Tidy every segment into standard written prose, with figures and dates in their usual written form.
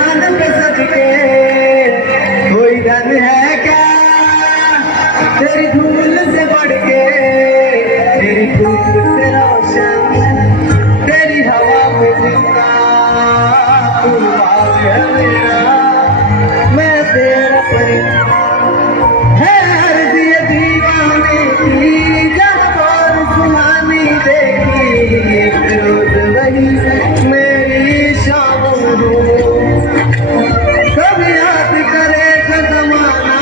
शान पे सदके कोई धन है क्या तेरी धूल से बढ़ के, तेरी धूप से रोशन, तेरी हवा में जिंदा तू बाग है मेरा, मैं तेरा परिंदा। है अर्ज़ ये दीवाने की जहाँ और सुहानी देखी, एक रोज वही मेरी शाम हो। कब याद करे जमाना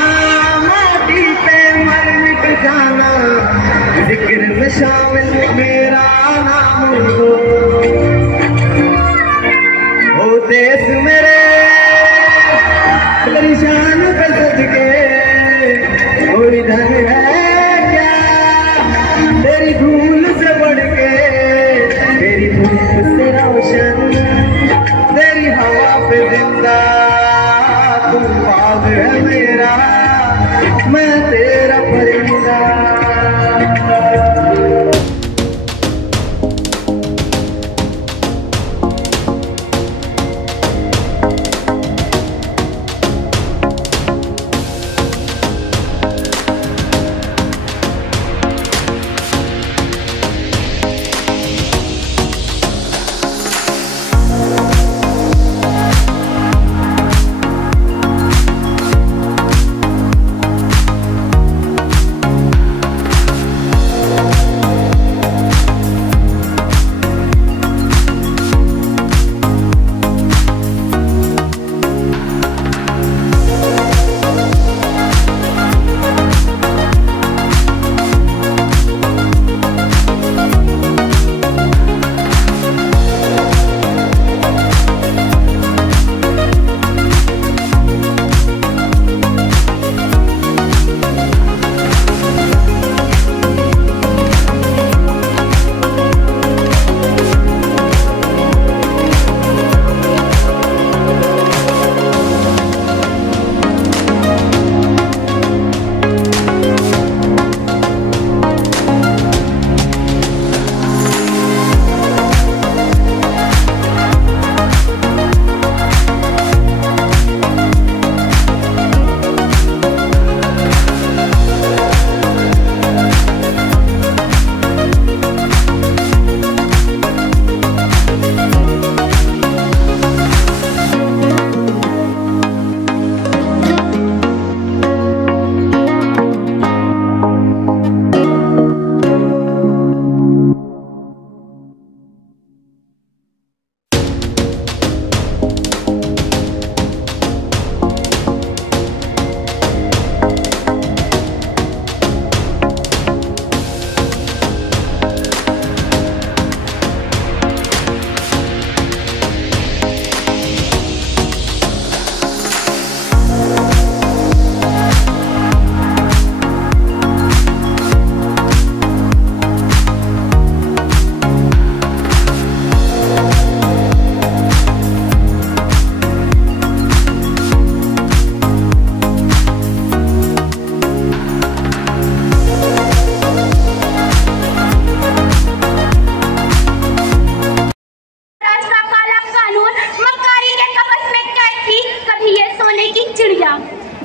माटी पे मर मिट जाना, जिक्र में शामिल मेरा नाम हो। ओ देश मेरे तेरी शान पे सदके कोई धन है क्या तेरी धूल से बढ़ के, तेरी धूप से रोशन, तेरी हवा पे जिंदा तू बाग है मेरा, मैं तेरा परिंदा।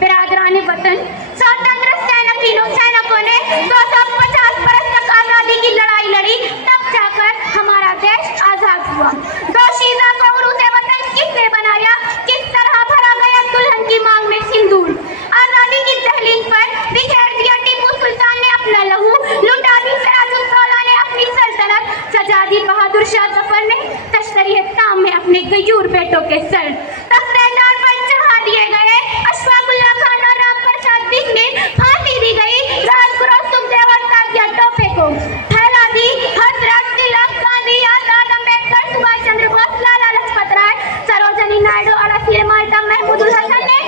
बिरादरान वतन, स्वतंत्र सैनिकों ने 250 बरस तक आजादी की लड़ाई लड़ी, तब जाकर हमारा देश आजाद हुआ। दोशीज़ा को उरूज़े वतन किसने बनाया, किस तरह भरा गया दुल्हन की मांग में सिंदूर। आजादी की दहलीज पर बिखेर दिया टीपू सुल्तान ने अपना लहू, लुटा दी सिराजुद्दौला ने अपनी सल्तनत, सजा दी बहादुर शाह जफर ने तश्तरी ताम में अपने गयूर बेटों के सर। तख्तेदार पर चढ़ा दिए गए अशफाकुल्लाह खान और राम प्रसाद बिस्मिल ने फांसी दी गई राजगुरु सुखदेव और तात्या टोपे को। फैला दी हजरत तिलक, गांधी, आजाद, अम्बेडकर, सुभाष चंद्र बोस, लाला लजपत राय, सरोजनी नायडू और असीर माल्टा महमूदुल हसन ने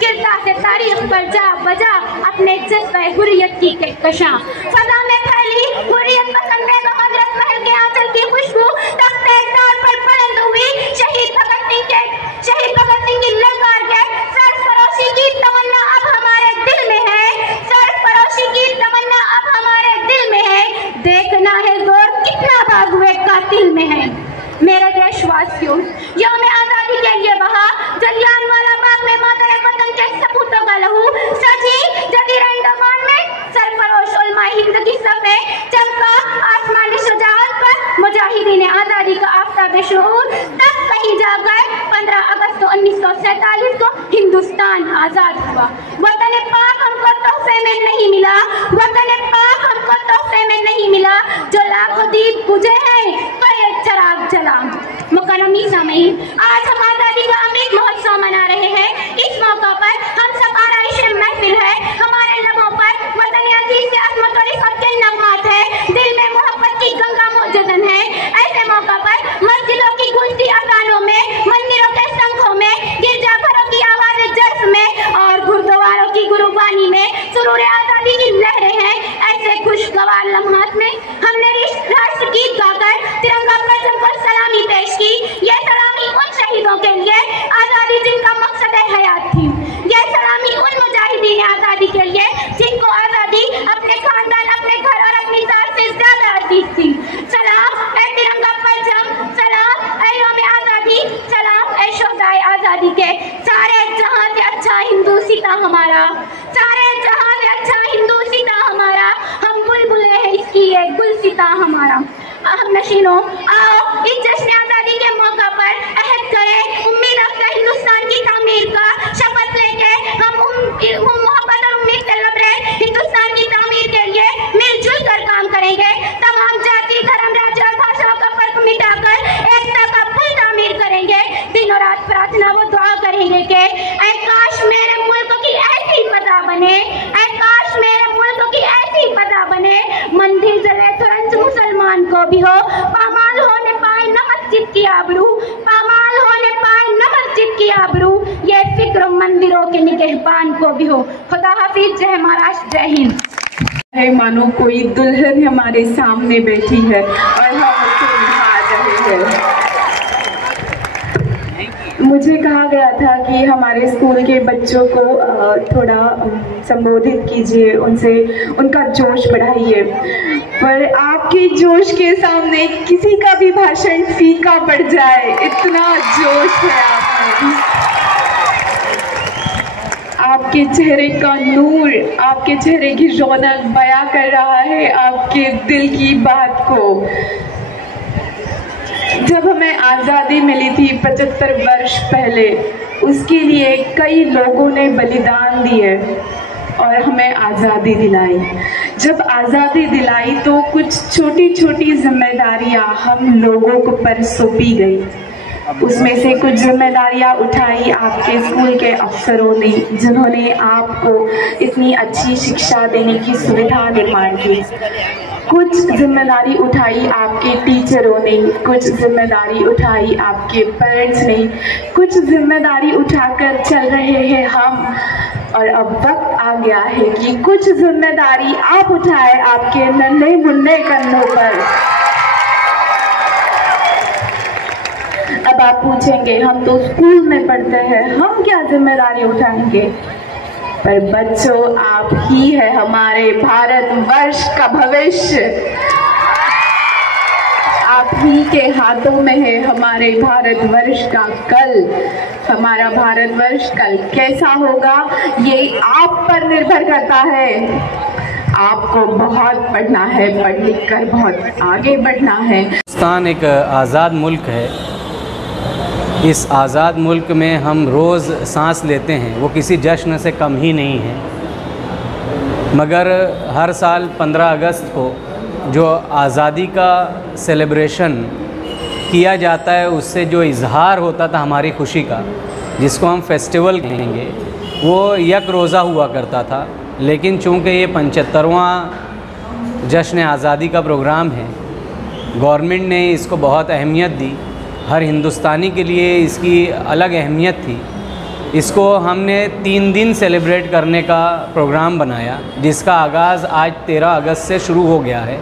किरदार से तारीख पर जा बजा अपने जज्बे हुर्रियत की कहकशां। फजा में फैली हुर्रियत पसंद बेगम हजरत महल के आंचल की खुशबू तख्तेदार पर बुलंद हुई। शहीद भगत सिंह की ललकार के सरफरोशी की तमन्ना अब हमारे दिल में है, सरफरोशी की तमन्ना अब हमारे दिल में है। देखना है गौर कितना भाग हुए कातिल में है। मेरे देशवासियों, यौम आजादी के लिए बहा जलिया मुजाहिदीन आज़ादी का आफ्ताब शऊर तब कहीं जा गए 15 अगस्त 1947 को हिंदुस्तान आज़ाद हुआ। वतन पाक हमको तोहफे में नहीं मिला, वतन पाक हमको तोहफे में नहीं मिला, जो लाखों दीप बुझे हैं तो एक चिराग जला। मुकर्रमी सामीन, आज हम आज़ादी का अमृत महोत्सव मना रहे हैं। इस मौका पर हम सब आराइश महफिल है, हमारे लबों पर वतन अजीज से अज़मत और इफ़्फ़त के नग़मात है, दिल में मोहब्बत की गंगा मौजूदन है। ऐसे मौका पर मस्जिदों की गूंजती अज़ानों में, मंदिरों के शंखों में, गिरजाघरों की आवाज़ें जर्फ में और गुरुद्वारों की गुरुबानी में सुरूर आज़ादी की लहरें हैं। ऐसे खुशगवार लम्हात में हमने राष्ट्र गीत गाकर तिरंगा परचम को सलामी पेश की। ये सलामी उन शहीदों के लिए आज़ादी जिनका मकसद हयात थी। ये सलामी उन मुजाहिदीन आज़ादी के लिए जिनको आज़ादी अपने खानदान, अपने घर और अपनी जात से ज्यादा अजीज थी। सलाम ए तिरंगा परचम, सलाम ए यौम आज़ादी, सलाम ए शोहदाए आज़ादी के। सारे जहां से अच्छा हिंदू सीता हमारा, सारे जहां से अच्छा हिंदू सीता हमारा, हम बुलबुले हैं इसकी एक गुल सीता हमारा। हम नशीनों, आओ इस जश्न आज़ादी के मौका पर अहद करें, उम्मीद रखते हिंदुस्तान की तामीर का शपथ लेके हम मोहब्बत और उम्मीद से लबरेज हिंदुस्तान की तामीर के लिए मिलजुल कर काम करेंगे। तमाम जाति, धर्म, राज्य और भाषाओं का फर्क मिटाकर एकता का पुल तामीर करेंगे। दिन और रात प्रार्थना वो दुआ करेंगे कि ऐ काश मेरे मुल्क की ऐसी फजा बने, ऐ काश मेरे मुल्क की ऐसी फजा बने, मंदिर जले तुरंत मुसलमान को भी हो, पामाल होने पाए न मस्जिद की आबरू, पामाल होने पाए न मस्जिद की आबरू, ये फिक्र मंदिरों के निगहबान को भी हो। खुदा हाफिज, जय महाराष्ट्र, जय हिंद। है मानो कोई दुल्हन हमारे सामने बैठी है और हम उसको निभा रहे हैं। मुझे कहा गया था कि हमारे स्कूल के बच्चों को थोड़ा संबोधित कीजिए, उनसे उनका जोश बढ़ाइए, पर आपके जोश के सामने किसी का भी भाषण फीका पड़ जाए, इतना जोश है आप में। आपके चेहरे का नूर, आपके चेहरे की रौनक बयां कर रहा है आपके दिल की बात को। जब हमें आज़ादी मिली थी 75 वर्ष पहले, उसके लिए कई लोगों ने बलिदान दिए और हमें आज़ादी दिलाई। जब आज़ादी दिलाई तो कुछ छोटी छोटी जिम्मेदारियां हम लोगों को पर सौंपी गई। उसमें से कुछ जिम्मेदारियां उठाई आपके स्कूल के अफसरों ने, जिन्होंने आपको इतनी अच्छी शिक्षा देने की सुविधा निर्माण की। कुछ जिम्मेदारी उठाई आपके टीचरों ने, कुछ जिम्मेदारी उठाई आपके पेरेंट्स ने, कुछ जिम्मेदारी उठाकर चल रहे हैं हम। और अब वक्त आ गया है कि कुछ जिम्मेदारी आप उठाए आपके नन्हे मुन्ने कंधों पर। अब आप पूछेंगे, हम तो स्कूल में पढ़ते हैं, हम क्या जिम्मेदारी उठाएंगे? पर बच्चों, आप ही है हमारे भारतवर्ष का भविष्य। आप ही के हाथों में है हमारे भारतवर्ष का कल। हमारा भारतवर्ष कल कैसा होगा ये आप पर निर्भर करता है। आपको बहुत पढ़ना है, पढ़ लिख कर बहुत आगे बढ़ना है। हिंदुस्तान एक आज़ाद मुल्क है। इस आज़ाद मुल्क में हम रोज़ सांस लेते हैं, वो किसी जश्न से कम ही नहीं है। मगर हर साल 15 अगस्त को जो आज़ादी का सेलिब्रेशन किया जाता है, उससे जो इजहार होता था हमारी खुशी का, जिसको हम फेस्टिवल कहेंगे, वो एक रोज़ा हुआ करता था। लेकिन चूँकि ये 75वां जश्न आज़ादी का प्रोग्राम है, गवर्नमेंट ने इसको बहुत अहमियत दी। हर हिंदुस्तानी के लिए इसकी अलग अहमियत थी। इसको हमने 3 दिन सेलिब्रेट करने का प्रोग्राम बनाया, जिसका आगाज़ आज 13 अगस्त से शुरू हो गया है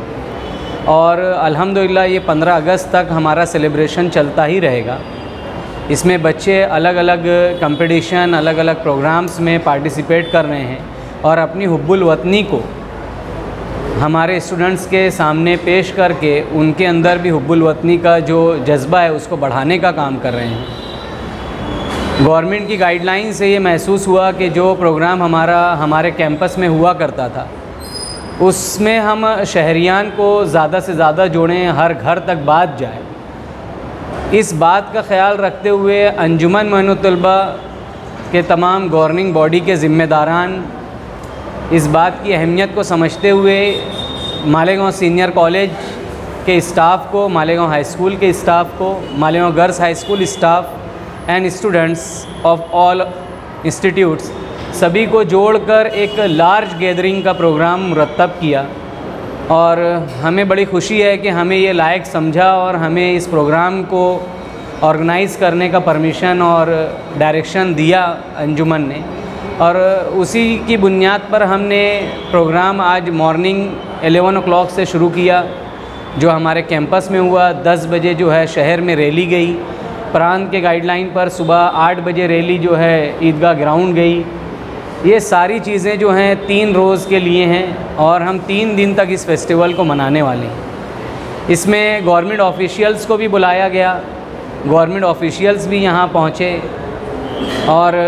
और अल्हम्दुलिल्लाह ये 15 अगस्त तक हमारा सेलिब्रेशन चलता ही रहेगा। इसमें बच्चे अलग अलग कंपटीशन, अलग अलग प्रोग्राम्स में पार्टिसिपेट कर रहे हैं और अपनी हुब्बुल वतनी को हमारे स्टूडेंट्स के सामने पेश करके उनके अंदर भी हुब्बुल वतनी का जो जज्बा है उसको बढ़ाने का काम कर रहे हैं। गवर्नमेंट की गाइडलाइन से ये महसूस हुआ कि जो प्रोग्राम हमारे कैंपस में हुआ करता था, उसमें हम शहरियान को ज़्यादा से ज़्यादा जोड़ें, हर घर तक बात जाए। इस बात का ख़्याल रखते हुए अंजुमन मोइनुत तलबा के तमाम गवर्निंग बॉडी के ज़िम्मेदारान इस बात की अहमियत को समझते हुए मालेगांव सीनियर कॉलेज के स्टाफ़ को, मालेगांव हाई स्कूल के स्टाफ़ को, Malegaon girls high school staff and students of all institutes सभी को जोड़कर एक लार्ज गैदरिंग का प्रोग्राम मुरतब किया और हमें बड़ी खुशी है कि हमें ये लायक समझा और हमें इस प्रोग्राम को ऑर्गेनाइज़ करने का परमिशन और डायरेक्शन दिया अंजुमन ने। और उसी की बुनियाद पर हमने प्रोग्राम आज मॉर्निंग 11 o'clock से शुरू किया, जो हमारे कैंपस में हुआ। 10 बजे जो है शहर में रैली गई, प्रांत के गाइडलाइन पर सुबह 8 बजे रैली जो है ईदगाह ग्राउंड गई। ये सारी चीज़ें जो हैं 3 रोज़ के लिए हैं और हम 3 दिन तक इस फेस्टिवल को मनाने वाले हैं। इसमें गवर्नमेंट ऑफिशियल्स को भी बुलाया गया, गवर्नमेंट ऑफिशियल्स भी यहाँ पहुँचे और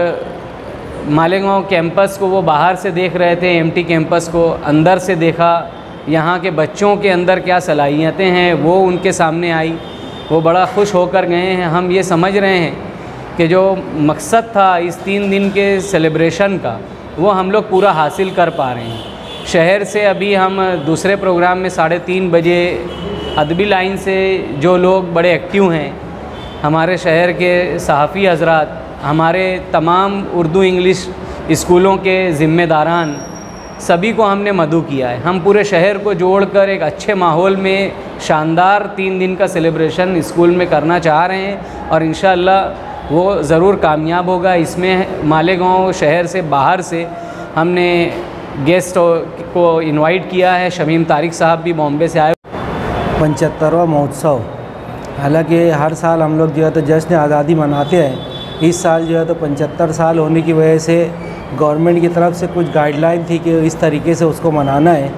मालेगांव कैंपस को वो बाहर से देख रहे थे, एम्प्टी कैंपस को अंदर से देखा, यहाँ के बच्चों के अंदर क्या सलाहियतें हैं वो उनके सामने आई, वो बड़ा खुश होकर गए हैं। हम ये समझ रहे हैं कि जो मकसद था इस 3 दिन के सेलिब्रेशन का वो हम लोग पूरा हासिल कर पा रहे हैं। शहर से अभी हम दूसरे प्रोग्राम में 3:30 बजे अदबी लाइन से जो लोग बड़े एक्टिव हैं, हमारे शहर के सहाफ़ी हजरात, हमारे तमाम उर्दू इंग्लिश स्कूलों के ज़िम्मेदारान, सभी को हमने मदऊ किया है। हम पूरे शहर को जोड़कर एक अच्छे माहौल में शानदार 3 दिन का सेलिब्रेशन स्कूल में करना चाह रहे हैं और इंशाअल्लाह वो ज़रूर कामयाब होगा। इसमें मालेगांव शहर से बाहर से हमने गेस्ट को इनवाइट किया है। शमीम तारिक साहब भी बॉम्बे से आए। 75वां महोत्सव, हालांकि हर साल हम लोग जो है तो जश्न आज़ादी मनाते हैं। इस साल जो है तो 75 साल होने की वजह से गवर्नमेंट की तरफ से कुछ गाइडलाइन थी कि इस तरीके से उसको मनाना है।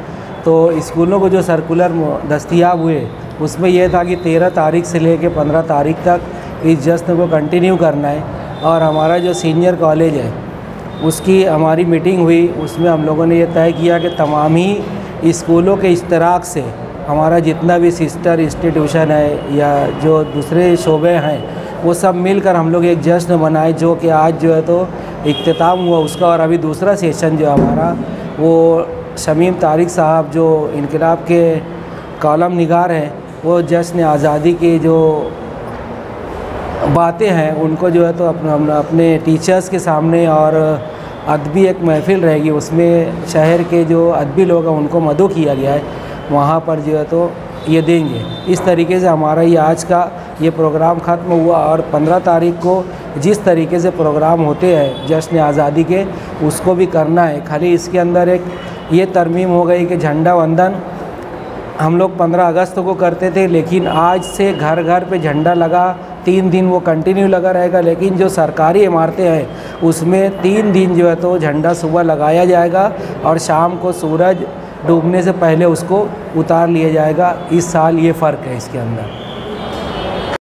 तो स्कूलों को जो सर्कुलर दस्तयाब हुए उसमें यह था कि 13 तारीख से लेकर 15 तारीख तक इस जश्न को कंटिन्यू करना है। और हमारा जो सीनियर कॉलेज है उसकी हमारी मीटिंग हुई, उसमें हम लोगों ने ये तय किया कि तमाम ही स्कूलों के इश्तराक से हमारा जितना भी सिस्टर इंस्टीट्यूशन है या जो दूसरे शोबे हैं वो सब मिलकर हम लोग एक जश्न मनाए, जो कि आज जो है तो इख्तिताम हुआ उसका। और अभी दूसरा सेशन जो हमारा वो शमीम तारिक साहब जो इनकलाब के कॉलम निगार हैं, वो जश्न आज़ादी की जो बातें हैं उनको जो है तो अपने टीचर्स के सामने और अदबी एक महफ़िल रहेगी, उसमें शहर के जो अदबी लोग हैं उनको मदऊ किया गया है, वहाँ पर जो है तो ये देंगे। इस तरीके से हमारा ये आज का ये प्रोग्राम ख़त्म हुआ। और 15 तारीख को जिस तरीके से प्रोग्राम होते हैं जश्न आज़ादी के, उसको भी करना है। खाली इसके अंदर एक ये तरमीम हो गई कि झंडा वंदन हम लोग 15 अगस्त को करते थे, लेकिन आज से घर घर पे झंडा लगा 3 दिन वो कंटिन्यू लगा रहेगा। लेकिन जो सरकारी इमारतें हैं उसमें 3 दिन जो है तो झंडा सुबह लगाया जाएगा और शाम को सूरज डूबने से पहले उसको उतार लिया जाएगा। इस साल ये फ़र्क है इसके अंदर।